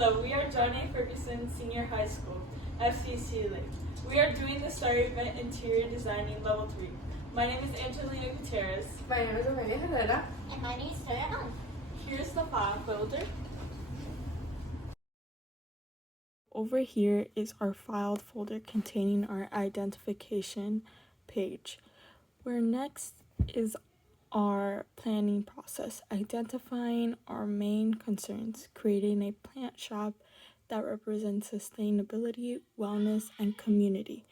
Hello, we are John A. Ferguson Senior High School, FCCLA. We are doing the Star Event Interior Designing Level 3. My name is Angelina Gutierrez. My name is Amelia Herrera. And my name is Ferguson. Here's the file folder. Over here is our filed folder containing our identification page, where next is our planning process, identifying our main concerns, creating a plant shop that represents sustainability, wellness, and community,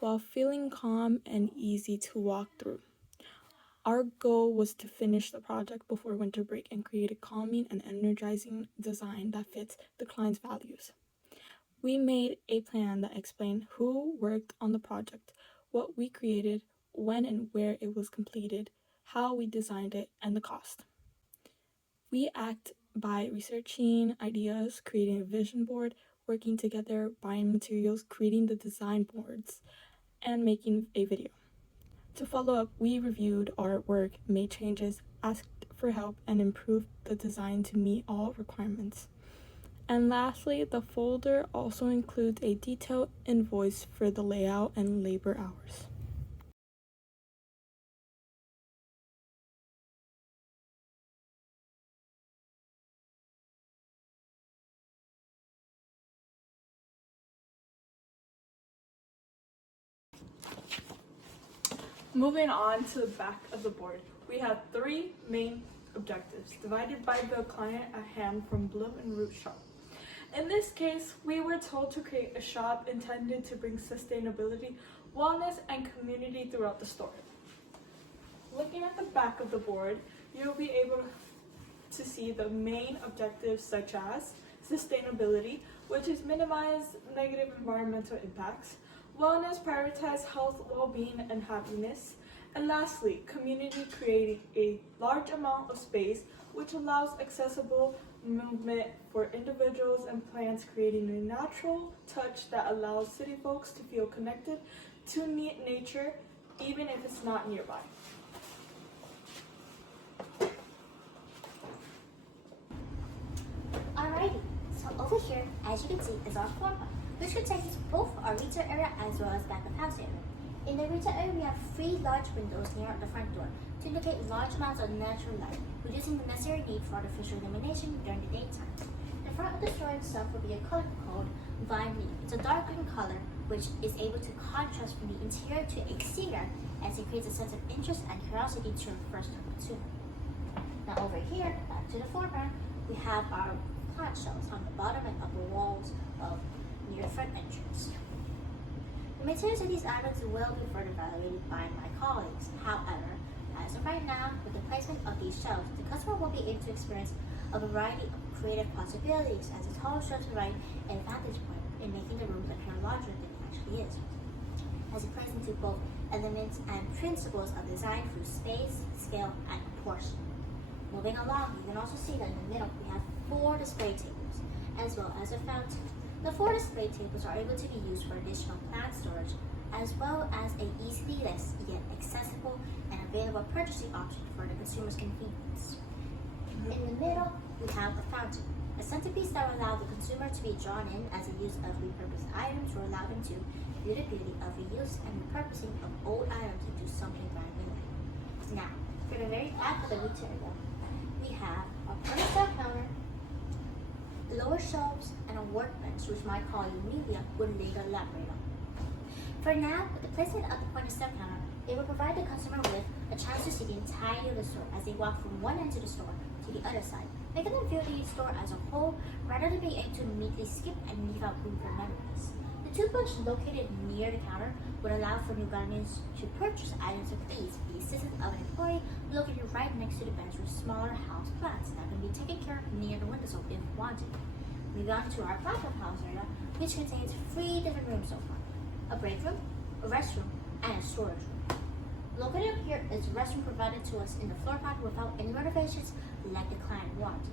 while feeling calm and easy to walk through. Our goal was to finish the project before winter break and create a calming and energizing design that fits the client's values. We made a plan that explained who worked on the project, what we created, when and where it was completed, how we designed it, and the cost. We act by researching ideas, creating a vision board, working together, buying materials, creating the design boards, and making a video. To follow up, we reviewed our work, made changes, asked for help, and improved the design to meet all requirements. And lastly, the folder also includes a detailed invoice for the layout and labor hours. Moving on to the back of the board, we have 3 main objectives divided by the client at hand from Bloom and Root Shop. In this case, we were told to create a shop intended to bring sustainability, wellness, and community throughout the store. Looking at the back of the board, you'll be able to see the main objectives such as sustainability, which is minimize negative environmental impacts, wellness, prioritize health, well-being, and happiness, and lastly, community, creating a large amount of space which allows accessible movement for individuals and plants, creating a natural touch that allows city folks to feel connected to nature even if it's not nearby. Alrighty, so over here, as you can see, is our floor plan, which contains both our retail area as well as back of house area. In the retail area, we have 3 large windows near the front door to indicate large amounts of natural light, reducing the necessary need for artificial illumination during the daytime. The front of the store itself will be a color called Vine Leaf. It's a dark green color, which is able to contrast from the interior to exterior as it creates a sense of interest and curiosity to a first-time consumer. Now over here, back to the floor plan, we have our plant shelves on the bottom and upper walls of near the front entrance. The materials of these items will be further evaluated by my colleagues. However, as of right now, with the placement of these shelves, the customer will be able to experience a variety of creative possibilities as the taller shelves provide an vantage point in making the room appear larger than it actually is. As it plays into both elements and principles of design through space, scale, and proportion. Moving along, you can also see that in the middle we have 4 display tables, as well as a fountain. The 4 display tables are able to be used for additional plant storage, as well as a easily less yet accessible and available purchasing option for the consumer's convenience. In the middle, we have a fountain, a centerpiece that will allow the consumer to be drawn in as the use of repurposed items will allow them to view the beauty of reuse and repurposing of old items into something brand new. Now, for the very back of the retail area, we have a point-of-sale counter, lower shelves, and a workbench, which my colleague Amelia will later elaborate on. For now, with the placement of the point-of-sale counter, it will provide the customer with a chance to see the entirety of the store as they walk from one end of the store to the other side, making them view the store as a whole rather than being able to immediately skip and leave out room for memories. The toothbrush located near the counter would allow for new gardeners to purchase items with ease with the assistance of an employee located right next to the bench with smaller house plants that can be taken care of near the windowsill if wanted. Moving on to our back of house area, which contains 3 different rooms so far: a break room, a restroom, and a storage room. Located up here is a restroom provided to us in the floor plan without any renovations like the client wanted.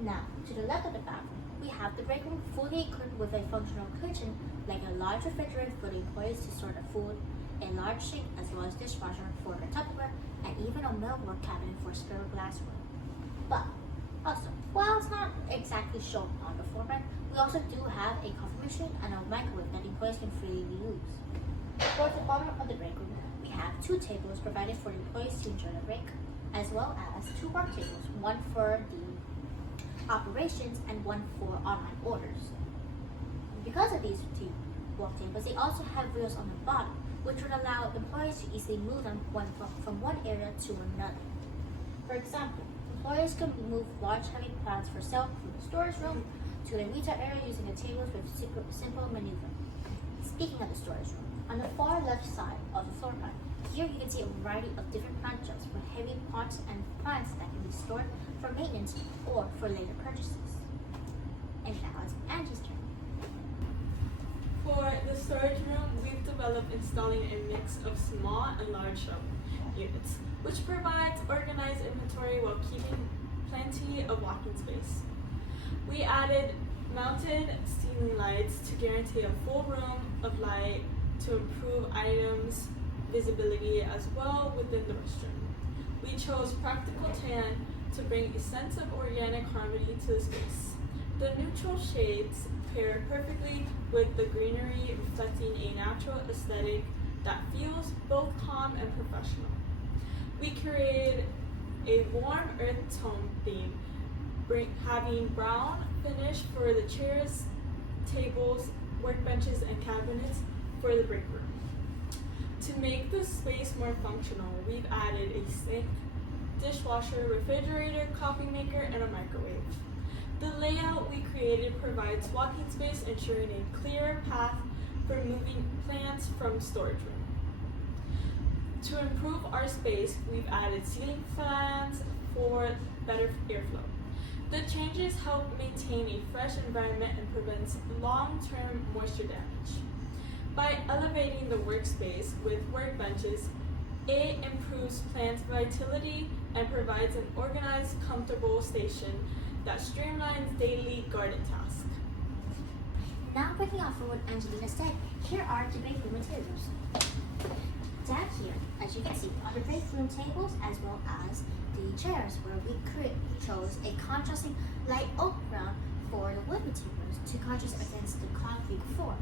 Now, to the left of the bathroom, we have the break room fully equipped with a functional kitchen like a large refrigerator for the employees to store their food, a large sink as well as dishwasher for the Tupperware, and even a millwork cabinet for spare glassware. But also, while it's not exactly shown on the floor plan, we also do have a coffee machine and a microwave that employees can freely use. For the bottom of the break room, we have 2 tables provided for employees to enjoy the break, as well as 2 work tables, one for the operations and one for online orders. Because of these 2 work tables, they also have wheels on the bottom, which would allow employees to easily move them from one area to another. For example, employees can move large heavy plants for sale from the storage room to the retail area using the tables with simple maneuver. Speaking of the storage room, on the far left side of the floor plan, here you can see a variety of different plant shelves for heavy pots and plants that can be stored for maintenance or for later purchases. And now it's Angie's turn. For the storage room, we've developed installing a mix of small and large shelf units, which provides organized inventory while keeping plenty of walking space. We added mounted ceiling lights to guarantee a full room of light to improve items visibility as well within the restroom. We chose practical tan to bring a sense of organic harmony to the space. The neutral shades pair perfectly with the greenery, reflecting a natural aesthetic that feels both calm and professional. We created a warm earth tone theme, having brown finish for the chairs, tables, workbenches, and cabinets for the break room. To make the space more functional, we've added a sink, dishwasher, refrigerator, coffee maker, and a microwave. The layout we created provides walking space, ensuring a clear path for moving plants from storage room. To improve our space, we've added ceiling fans for better airflow. The changes help maintain a fresh environment and prevents long-term moisture damage. By elevating the workspace with workbenches, it improves plant vitality and provides an organized, comfortable station that streamlines daily garden tasks. Now breaking off from what Angelina said, here are the break room materials. Down here, as you can see, are the break room tables as well as the chairs, where we chose a contrasting light oak brown for the wood materials to contrast against the concrete floor.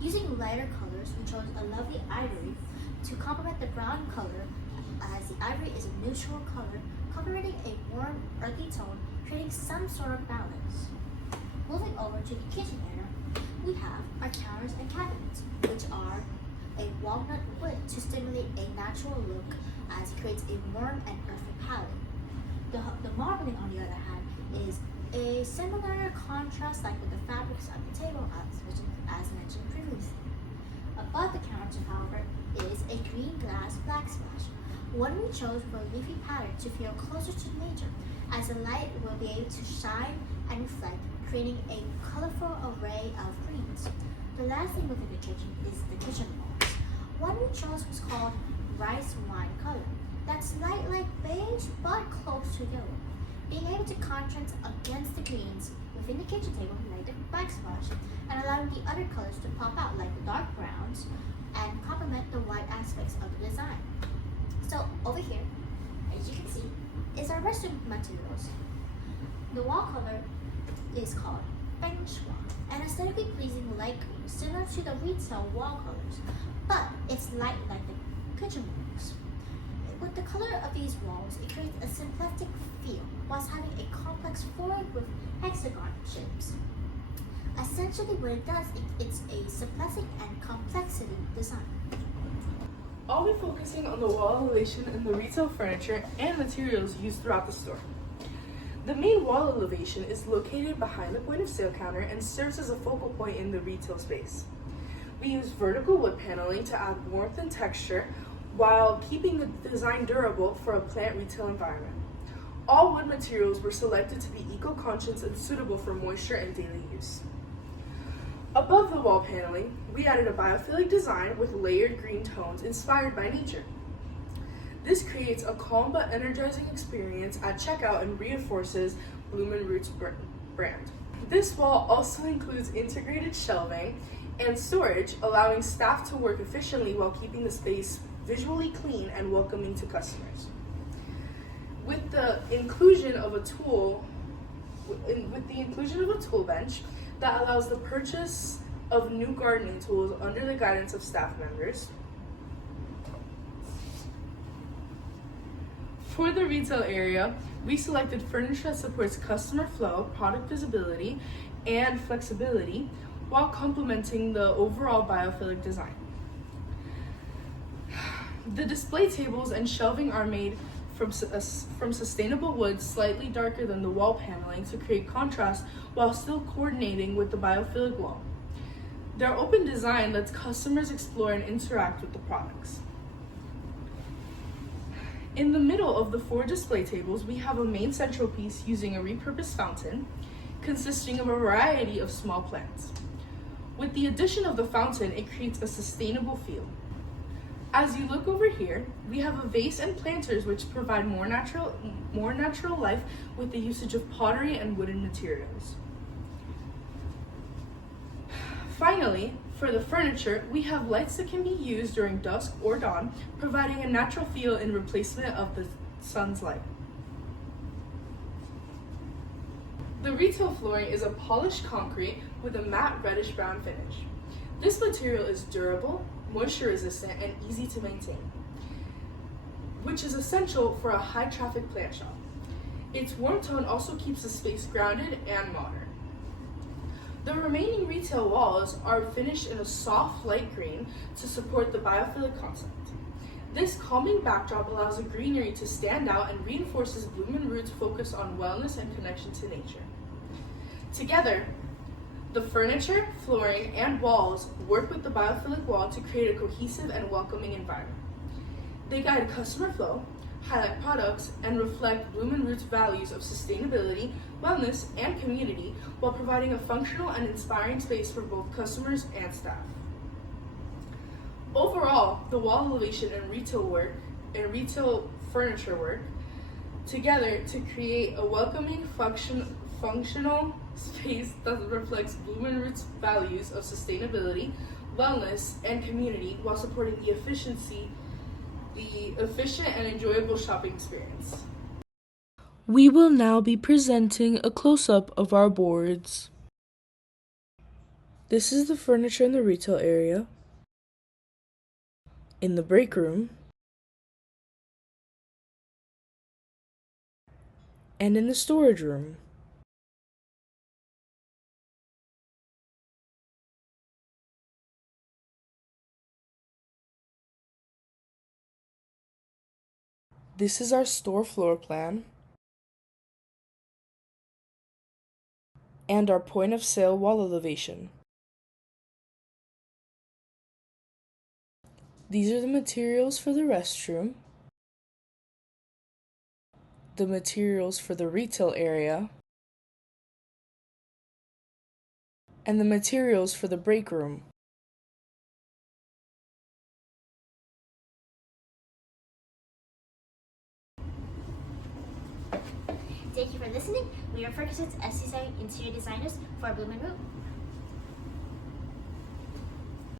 Using lighter colors, we chose a lovely ivory to complement the brown color, as the ivory is a neutral color, complementing a warm, earthy tone, creating some sort of balance. Moving over to the kitchen area, we have our counters and cabinets, which are a walnut wood to stimulate a natural look as it creates a warm and earthy palette. The marbling, on the other hand, is a similar contrast like with the fabrics of the table as mentioned previously. Above the counter, however, is a green glass backsplash, one we chose for a leafy pattern to feel closer to nature, as the light will be able to shine and reflect, creating a colorful array of greens. The last thing within the kitchen is the kitchen walls. One we chose was called rice wine color. That's light like beige but close to yellow, being able to contrast against the greens within the kitchen table like the backsplash, and allowing the other colors to pop out like the dark browns and complement the white aspects of the design. So over here, as you can see, is our restroom materials. The wall color is called feng shui, an aesthetically pleasing light green similar to the retail wall colors, but it's light like the kitchen walls. With the color of these walls, it creates a simplistic feel whilst having a complex floor with hexagon shapes. Essentially what it does, it's a simplistic and complexity design. I'll be focusing on the wall elevation in the retail furniture and materials used throughout the store. The main wall elevation is located behind the point of sale counter and serves as a focal point in the retail space. We use vertical wood paneling to add warmth and texture while keeping the design durable for a plant retail environment. All wood materials were selected to be eco-conscious and suitable for moisture and daily use. Above the wall paneling, we added a biophilic design with layered green tones inspired by nature. This creates a calm but energizing experience at checkout and reinforces Bloom & Roots brand. This wall also includes integrated shelving and storage, allowing staff to work efficiently while keeping the space visually clean and welcoming to customers. With the inclusion of a tool with the inclusion of a tool bench that allows the purchase of new gardening tools under the guidance of staff members. For the retail area, we selected furniture that supports customer flow, product visibility, and flexibility while complementing the overall biophilic design. The display tables and shelving are made from sustainable wood slightly darker than the wall paneling to create contrast while still coordinating with the biophilic wall. Their open design lets customers explore and interact with the products. In the middle of the 4 display tables, we have a main central piece using a repurposed fountain consisting of a variety of small plants. With the addition of the fountain, it creates a sustainable feel. As you look over here, we have a vase and planters which provide more natural life with the usage of pottery and wooden materials. Finally, for the furniture, we have lights that can be used during dusk or dawn, providing a natural feel in replacement of the sun's light. The retail flooring is a polished concrete with a matte reddish-brown finish. This material is durable, moisture resistant, and easy to maintain, which is essential for a high-traffic plant shop. Its warm tone also keeps the space grounded and modern. The remaining retail walls are finished in a soft light green to support the biophilic concept. This calming backdrop allows the greenery to stand out and reinforces Bloom & Root's focus on wellness and connection to nature. Together, the furniture, flooring, and walls work with the biophilic wall to create a cohesive and welcoming environment. They guide customer flow, highlight products, and reflect Bloom & Root's values of sustainability, wellness, and community while providing a functional and inspiring space for both customers and staff. Overall, the wall elevation and retail furniture work together to create a welcoming, functional space that reflects Bloom & Root's values of sustainability, wellness, and community while supporting the efficient and enjoyable shopping experience. We will now be presenting a close-up of our boards. This is the furniture in the retail area, in the break room, and in the storage room. This is our store floor plan and our point of sale wall elevation. These are the materials for the restroom, the materials for the retail area, and the materials for the break room. Thank you for listening. We are Ferguson's FCCLA interior designers for Bloom & Root.